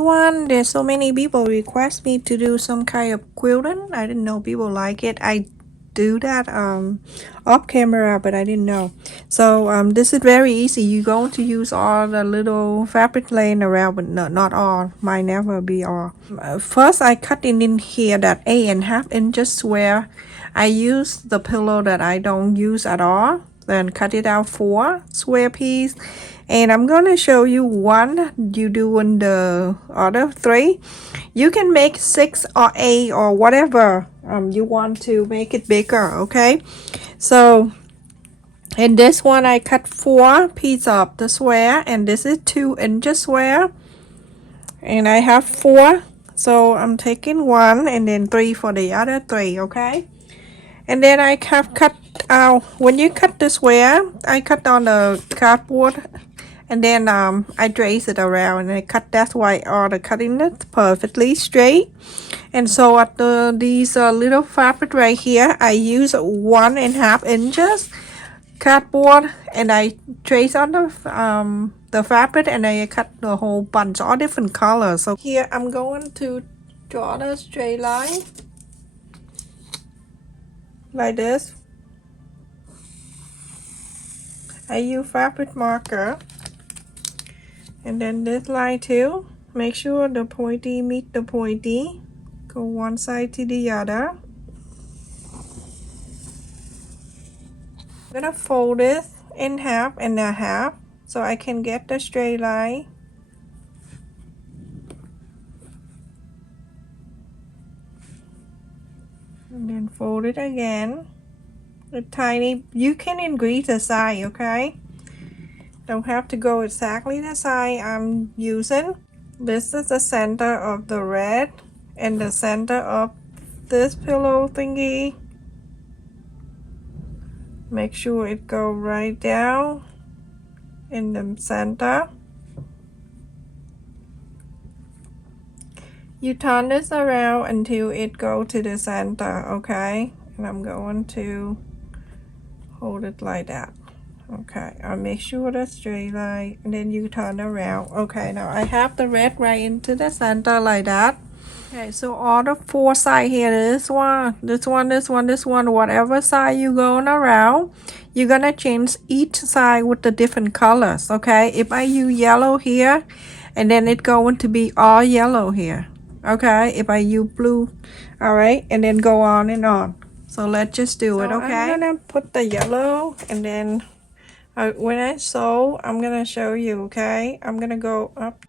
everyone. There's so many people request me to do some kind of quilting. I didn't know people like it. I do that off camera, but I didn't know. So this is very easy. You're going to use all the little fabric laying around, but no, not all. Might never be all. First I cut in here that 8.5 inches where I use the pillow that I don't use at all, then cut it out 4 square piece, and I'm gonna show you one you do in the other 3. You can make 6 or 8 or whatever you want to make it bigger. Okay, so in this one I cut 4 pieces of the square, and this is 2 inches square, and I have 4, so I'm taking 1 and then 3 for the other 3. Okay, and then I have cut out, when you cut the square, I cut on the cardboard, and then I trace it around and I cut. That's why all the cutting is perfectly straight. And so at these little fabric right here, I use 1.5 inches cardboard, and I trace on the fabric, and I cut the whole bunch, all different colors. So here I'm going to draw the straight line like this. I use fabric marker, and then this line too. Make sure the pointy meet the pointy. Go one side to the other. I'm gonna fold this in 1/2 so I can get the straight line. And then fold it again. A tiny, you can increase the size, okay? Don't have to go exactly the size I'm using. This is the center of the red and the center of this pillow thingy. Make sure it go right down in the center. You turn this around until it go to the center, okay? And I'm going to hold it like that. Okay, I'll make sure that's straight line, and then you turn around. Okay, now I have the red right into the center like that. Okay, so all the 4 sides here, this one, whatever side you going around, you're gonna change each side with the different colors. Okay, if I use yellow here, and then it's going to be all yellow here. Okay, if I use blue, all right, and then go on and on. So let's just do it. Okay, I'm gonna put the yellow, and then when I sew, I'm gonna show you. Okay, I'm gonna go up.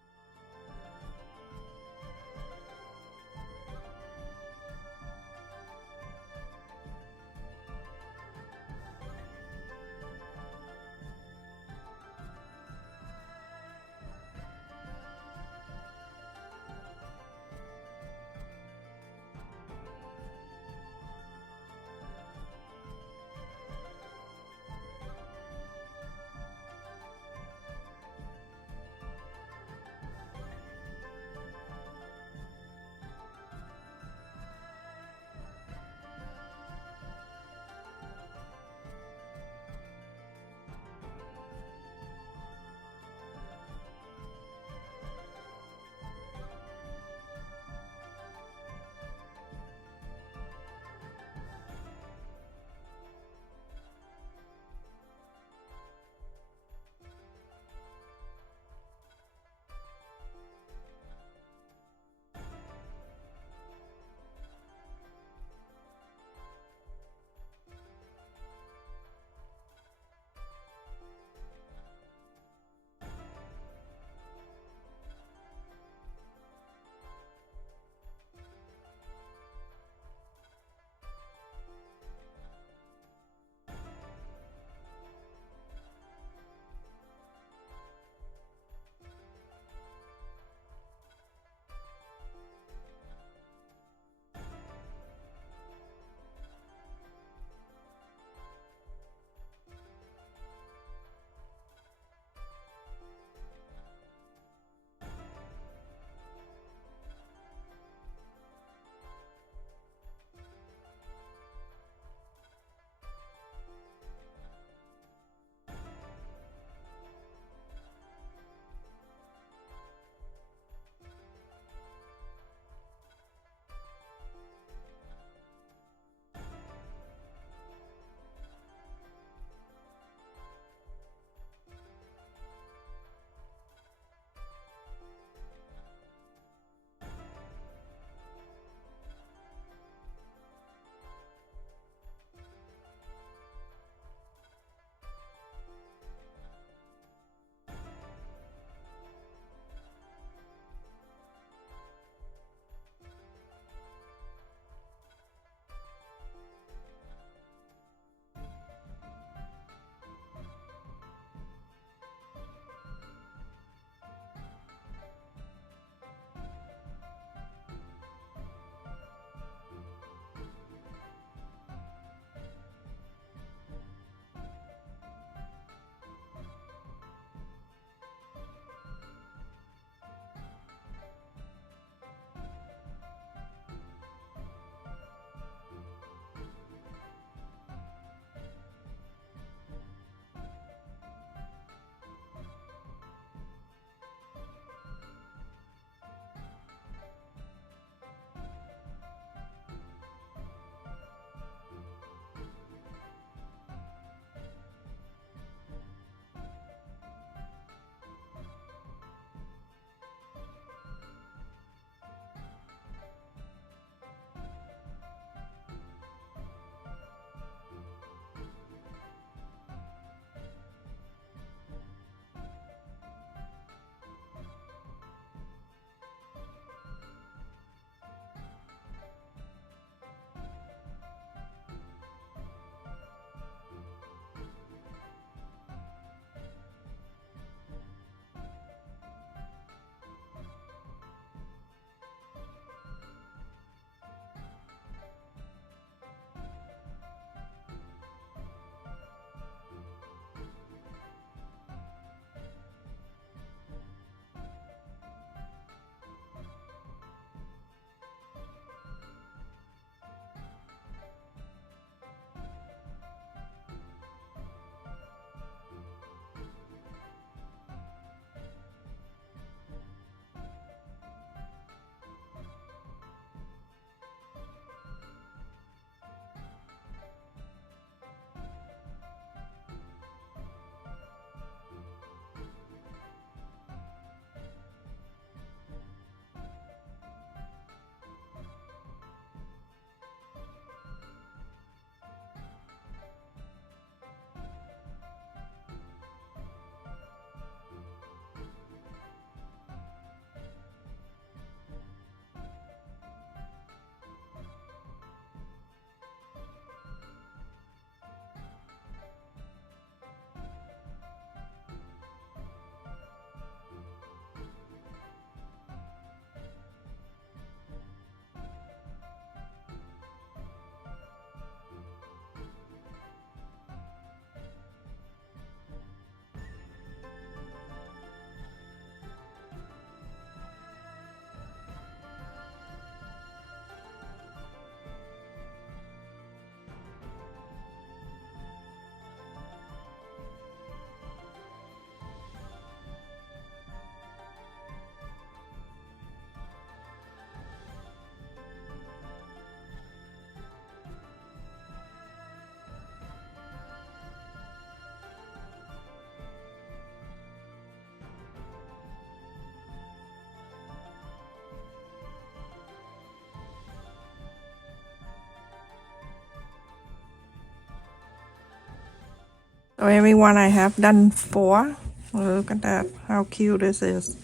So everyone, I have done 4. Look at that, how cute this is.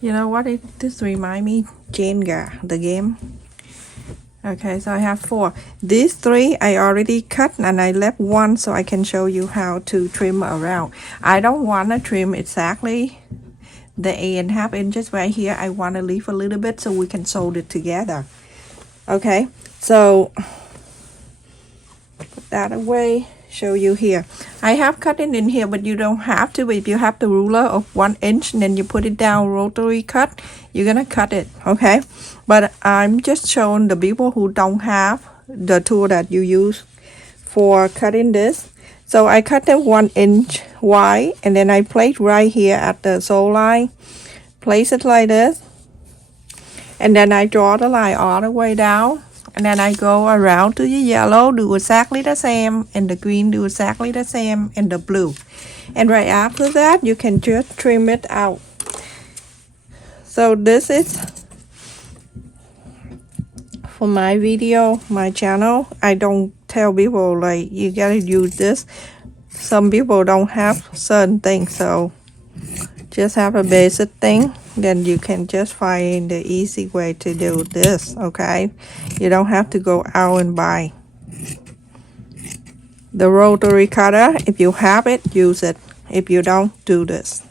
You know what this remind me? Jenga, the game. Okay, so I have 4. These 3 I already cut and I left 1 so I can show you how to trim around. I don't want to trim exactly the 8.5 inches right here. I want to leave a little bit so we can sew it together. Okay, so put that away, show you here. I have cut it in here, but you don't have to. If you have the ruler of 1 inch and then you put it down rotary cut, you're gonna cut it, okay? But I'm just showing the people who don't have the tool that you use for cutting this. So I cut them 1 inch wide and then I place right here at the sew line. Place it like this. And then I draw the line all the way down. And then I go around to the yellow, do exactly the same, and the green do exactly the same, and the blue. And right after that, you can just trim it out. So this is for my video, my channel. I don't tell people like you gotta use this. Some people don't have certain things, so just have a basic thing. Then you can just find the easy way to do this, okay? You don't have to go out and buy the rotary cutter. If you have it, use it. If you don't, do this.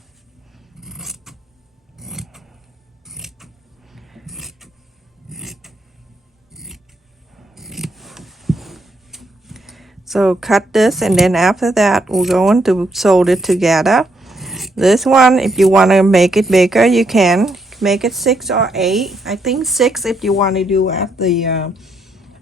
So cut this, and then after that we're going to sew it together. This one, if you want to make it bigger, you can make it 6 or 8. I think 6 if you want to do at the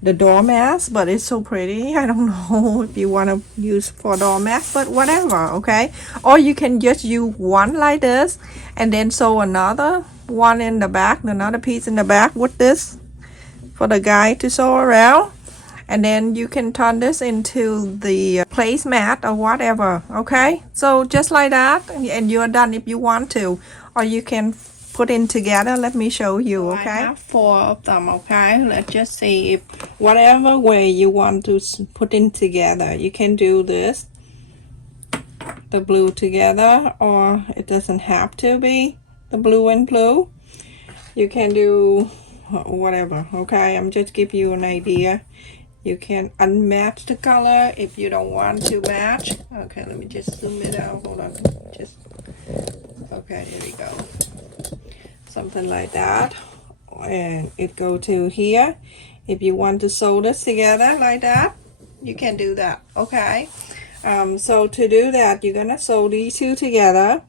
dormouse, but it's so pretty. I don't know if you want to use for dormouse, but whatever, okay? Or you can just use one like this and then sew another one in the back, another piece in the back with this for the guy to sew around. And then you can turn this into the placemat or whatever, okay? So just like that, and you're done if you want to. Or you can put in together. Let me show you, okay? I have 4 of them, okay? Let's just see if whatever way you want to put in together. You can do this, the blue together, or it doesn't have to be the blue and blue. You can do whatever, okay? I'm just giving you an idea. You can unmatch the color if you don't want to match. Okay, let me just zoom it out. Hold on. Just okay, there we go. Something like that. And it go to here. If you want to sew this together like that, you can do that. Okay. So to do that, you're gonna sew these 2 together,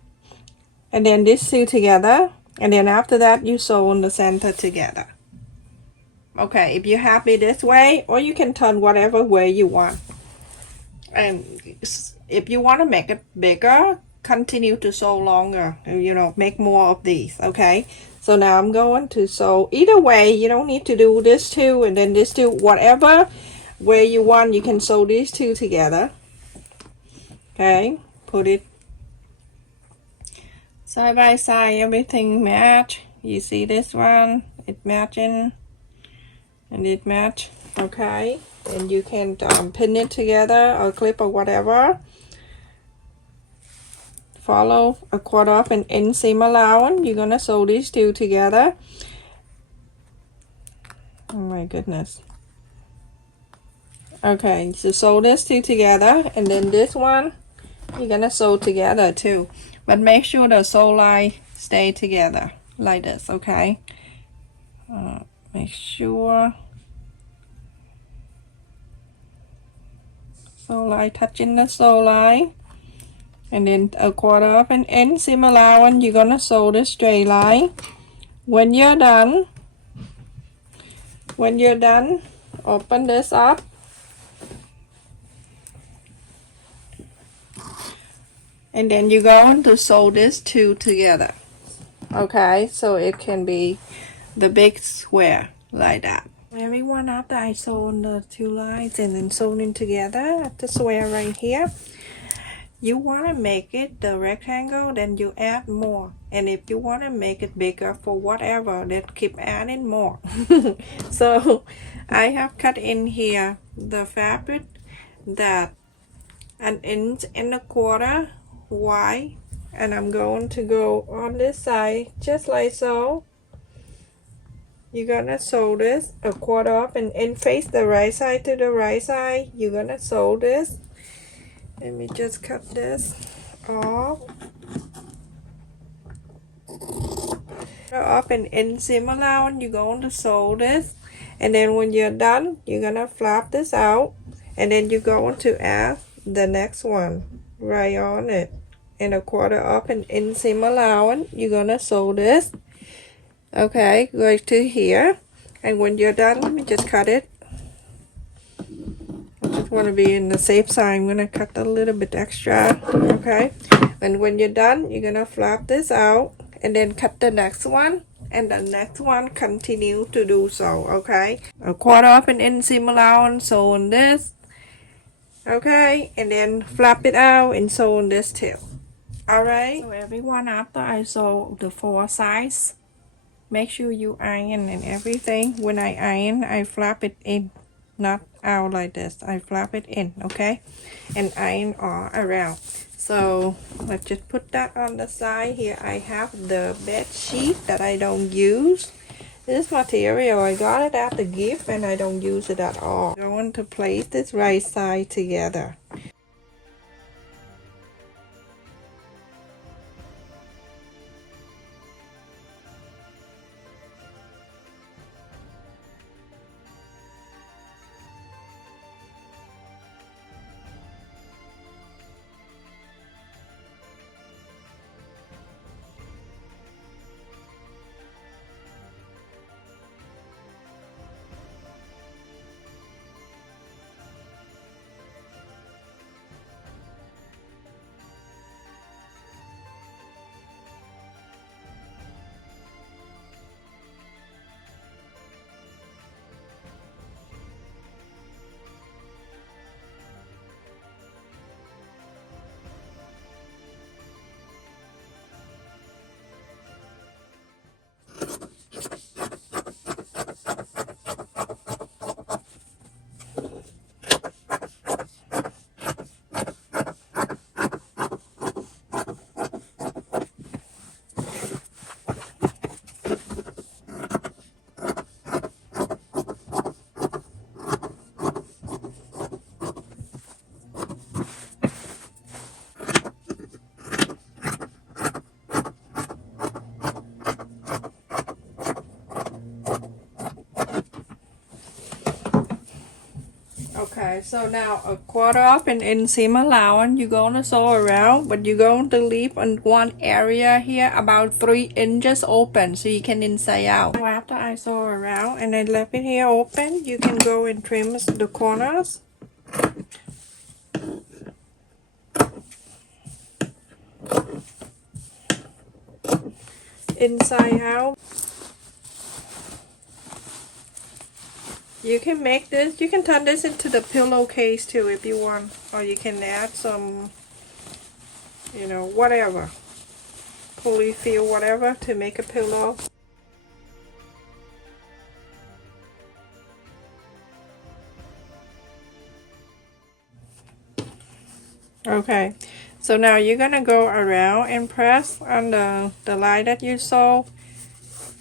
and then these 2 together, and then after that you sew in the center together. Okay, if you're happy this way, or you can turn whatever way you want. And if you want to make it bigger, continue to sew longer, you know, make more of these, okay? So now I'm going to sew. Either way, you don't need to do this 2 and then this 2. Whatever way you want, you can sew these 2 together. Okay, put it side by side, everything match. You see this one, it matching. And it match, okay? And you can pin it together or clip or whatever. Follow a 1/4 of an inch seam allowance. You're gonna sew these 2 together. Oh my goodness. Okay, so sew this 2 together, and then this one you're gonna sew together too. But make sure the sew line stay together like this, okay? Make sure sew line touching the sew line, and then a 1/4 of an inch seam allowance. You're gonna sew the straight line. When you're done, open this up, and then you're going to sew this 2 together, okay? So it can be the big square like that. Everyone, after I sew the 2 lines and then sew them together at the square right here, you want to make it the rectangle, then you add more. And if you want to make it bigger for whatever, then keep adding more. So I have cut in here the fabric that 1.25 inches wide, and I'm going to go on this side just like so. You're gonna sew this 1/4 face the right side to the right side. You're gonna sew this. Let me just cut this off. Up and inseam allowance, you're going to sew this, and then when you're done, you're gonna flap this out, and then you're going to add the next one right on it, and 1/4 up and inseam allowance. You're gonna sew this, okay, right to here, and when you're done, let me just cut it. I just want to be in the safe side. I'm gonna cut a little bit extra, okay, and when you're done, you're gonna flap this out and then cut the next one, and the next one continue to do so, okay. 1/4 up and inseam allowance, sew on this, okay, and then flap it out and sew on this too. All right, so everyone, after I sew the 4 sides, make sure you iron and everything. When I iron, I flap it in, not out like this. I flap it in, okay, and iron all around. So let's just put that on the side. Here I have the bed sheet that I don't use. This material, I got it at the gift and I don't use it at all. I'm going to place this right side together. Okay, so now 1/4 up and inseam allowance, you're going to sew around, but you're going to leave on one area here about 3 inches open so you can inside out. So after I sew around and I left it here open, you can go and trim the corners. Inside out. You can make this, you can turn this into the pillowcase too if you want, or you can add some, you know, whatever, polyfill, whatever, to make a pillow. Okay, so now you're gonna go around and press on the line that you sew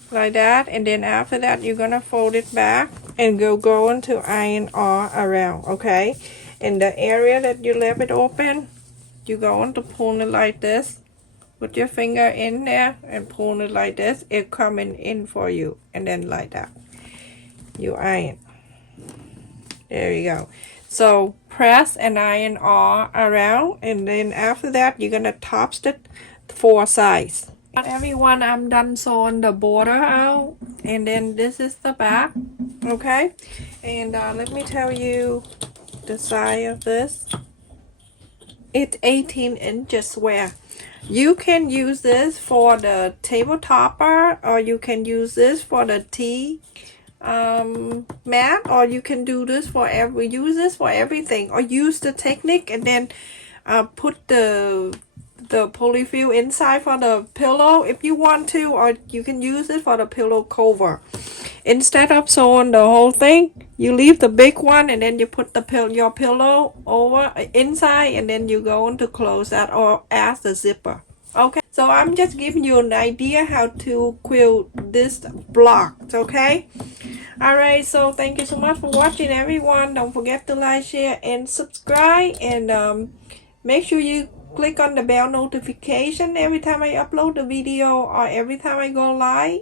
like that, and then after that you're gonna fold it back and go into iron all around, okay, and the area that you left it open, you're going to pull it like this, put your finger in there and pull it like this, it coming in for you, and then like that you iron. There you go. So press and iron all around, and then after that you're gonna top the 4 sides. Everyone, I'm done sewing the border out, and then this is the back, okay, and let me tell you the size of this. It's 18 inches square. You can use this for the table topper, or you can use this for the tea mat, or you can do this for use this for everything, or use the technique and then put the polyfill inside for the pillow if you want to, or you can use it for the pillow cover. instead of sewing the whole thing, you leave the big one and then you put the your pillow over inside and then you go on to close that or as the zipper. Okay, so I'm just giving you an idea how to quilt this block. Okay, alright, so thank you so much for watching, everyone. Don't forget to like, share, and subscribe, and make sure you click on the bell notification every time I upload the video or every time I go live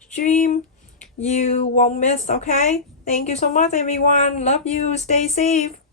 stream. You won't miss. Okay, thank you so much, everyone. Love you. Stay safe.